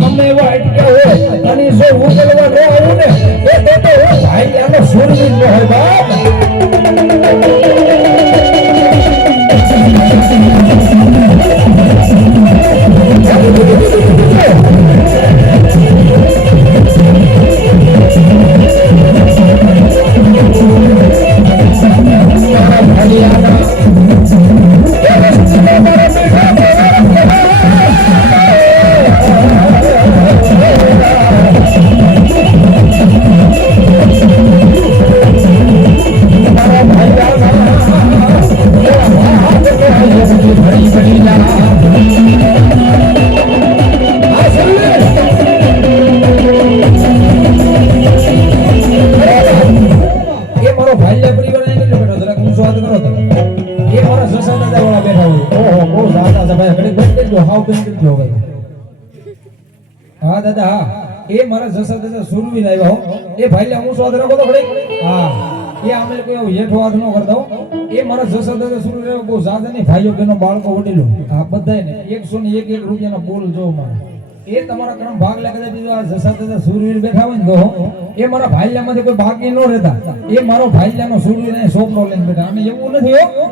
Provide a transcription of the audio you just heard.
ગમે એવા અટક્યા હોય અને જો ઉકેલવા ન આવું ને એ તો ભાઈ આનો સુરવીર ન હોય બાપ हाँ दादा हाँ ये मारा जसा दादा शुरू भी नहीं हो ये भाई ले हमू स्वाद रखो तो बड़े हाँ ये आमेल कोई ये ठवाद नो करता हूँ ये मारा जसा दादा शुरू रहे वो ज्यादा नहीं भाइयों के नो बाल को वडी लो आप बताए ने 101 रुपया ना बोल जो मारा ये तुम्हारा कर्म भाग लगे बीजा जसा दादा सूरवीर बैठा हुए तो ये मारा भाई ले में कोई बाकी नो रहता ये मारो भाई ले नो सूरवीर ने 100 लेने बैठा हमें ये वो नहीं हो